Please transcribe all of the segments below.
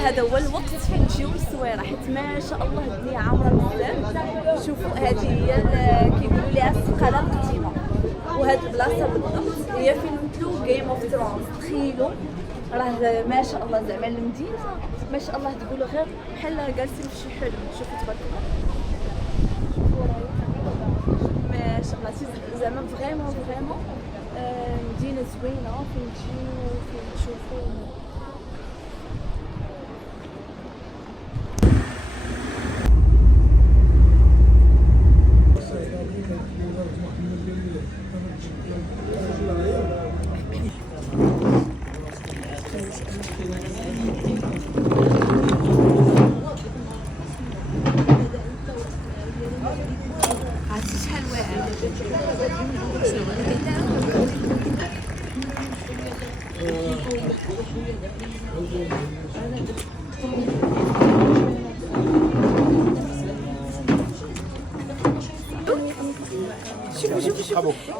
هذا هو الوقت فين تجيو للصويره، حيت ما شاء الله الدنيا عامره بزاف. شوفوا هذه هي كيقولوا ليها السقاله القديمه، وهاد البلاصه بالضبط هي فين مثلوا جيم اوف ثرونز. تخيلوا راه ما شاء الله زعما المدينه ما شاء الله تقولوا غير بحال جالسين في شي حلم. شوفوا تبارك الله ما شاء الله زعما فريمون مدينه زوينه فين تجيو فين تشوفوا.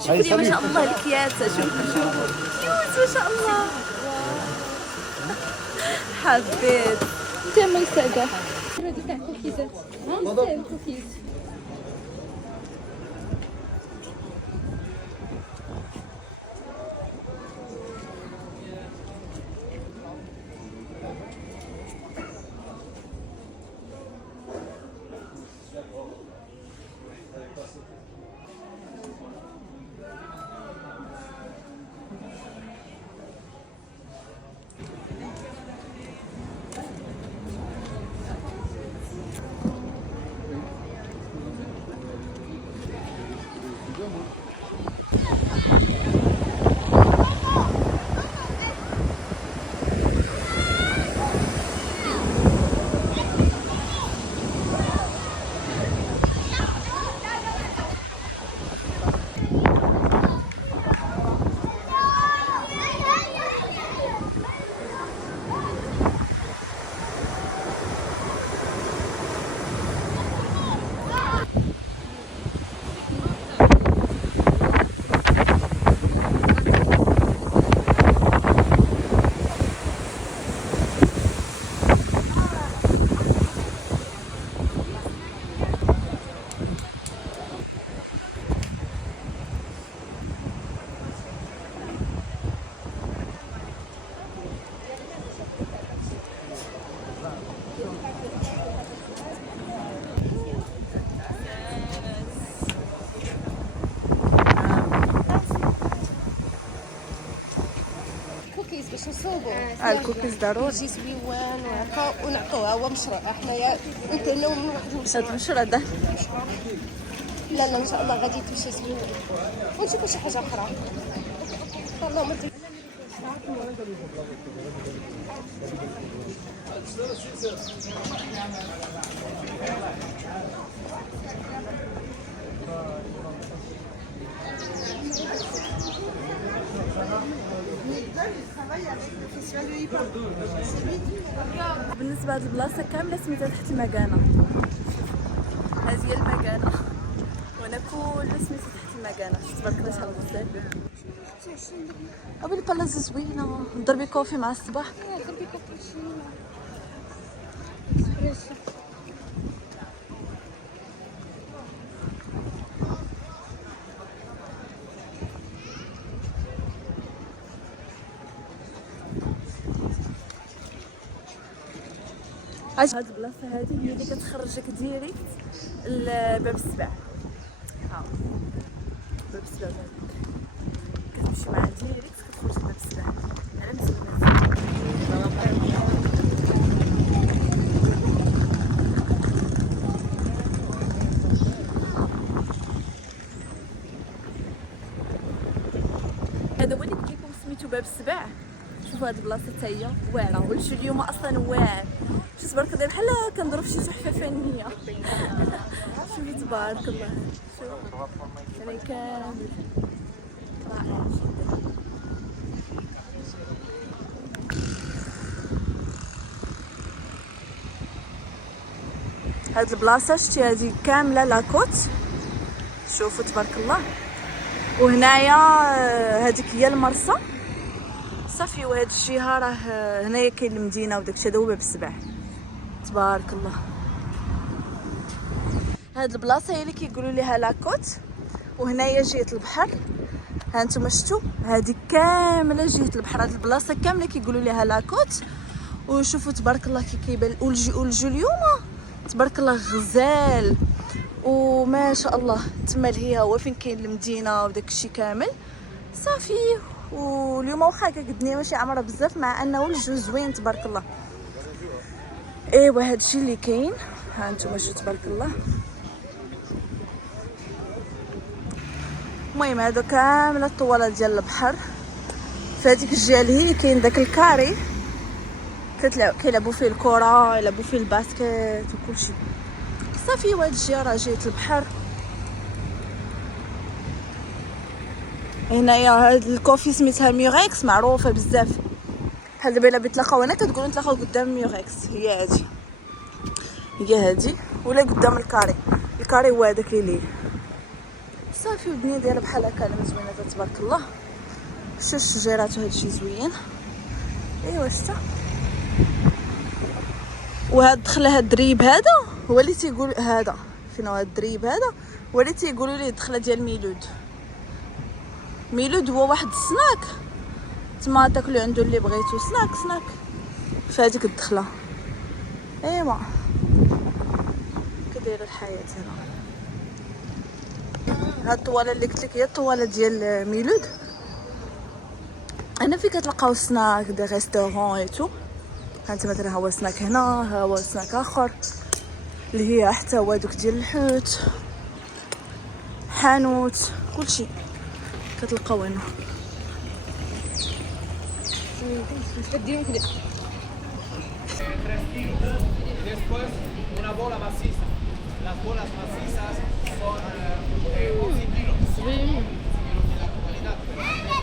شوفوا لي ما شاء الله الكياسه. شوفوا كيوت ما شاء الله. حبيت انت ما يستعجل هذه تاع الكوكيزات ها الكوكيز. باش نصوبوا الكوكيز ضروري يجي زويوان وهكا ونعطوها. هو مشروع حنايا نتهناو من واحد المشروع. هاد المشروع ده لا ان شاء الله غادي تمشي زوين ونشوفوا شي حاجه اخرى. اللهم تبارك. بالنسبه لهاد البلاصه كامله سميتها تحت المكانه. هذه هي المكانه وانا كله سميتها تحت المكانه. تبارك الله شحال غزال. ابي البلاصه زوينه نضربي كوفي مع الصباح. هاد البلاصه هذه هي اللي كتخرجك ديريكت لباب السبع. ها باب السبع كتمشي معاه ديريكت كتخرج لباب السبع على مسكنات. هذا هو اللي كيكون سميتو باب السبع. شوفوا هاد البلاصه حتى هي واعره والجو اليوم اصلا واعر. شو تبارك الله بحال كنضرب شي تحفه فنيه. شوفوا تبارك الله شوفوا يعني كامل رائع جدا. هاد البلاصه شتي هذه كامله لاكوت. شوفوا تبارك الله. وهنايا هذيك هي المرسى صافي. وهاد الجهه راه هنايا كاين المدينه وداكشي، هذا هو باب السبع. تبارك الله. هاد البلاصه هي اللي كيقولوا ليها لاكوت، وهنايا جهه البحر. ها انتم شفتوا هذه كامله جهه البحر، هاد البلاصه كامله كيقولوا ليها لاكوت. وشوفوا تبارك الله كي كيبان والجو اليوم تبارك الله غزال، وما شاء الله تما هي هو فين كاين المدينه وداك الشيء كامل صافي. واليوم واخا هكا الدنيا ماشي عامره بزاف، مع انه الجو زوين تبارك الله. ايوا هذا الشيء اللي كاين. ها انتم شوفوا تبارك الله. المهم هادو كامله الطواله ديال البحر. في هذيك الجهه اللي هي كاين داك الكاري كيلعبوا فيه الكره، يلعبوا فيه الباسكيت وكل شيء صافي. وهاد الجهه راه جهه البحر. هنايا هاد الكوفي سميتها ميغيكس، معروفه بزاف. بحال دابا الا بيتلاقاو هنا كتقولوا نتلاقاو قدام ميغيكس، هي هادي، هي هادي، ولا قدام الكاري. الكاري هو هذاك اللي صافي. والدنيا دايره بحال هكا مزوينه تبارك الله. شتو الشجيرات وهذا الشيء زوين. ايوا شتا. وهاد الدخله، هاد الدريب هذا هو اللي تيقول هذا فين هو. هاد الدريب هذا هو اللي تيقولوا ليه الدخله ديال ميلود. ميلود هو واحد السناك تما تاكلوا عنده اللي بغيتو، سناك في هذيك الدخله. ايوا كدايره الحياه هنا. هاد الطواله اللي قلت لك هي الطواله ديال ميلود. هنا فين كتلقاو سناك دي ريستورون ايتو. هانت مثلا هو سناك هنا، ها هو سناك اخر اللي هي حتى هو دوك ديال الحوت، حانوت، كلشي كتلقاو هنا. Después una bola maciza. Las bolas macizas son 11 kilos.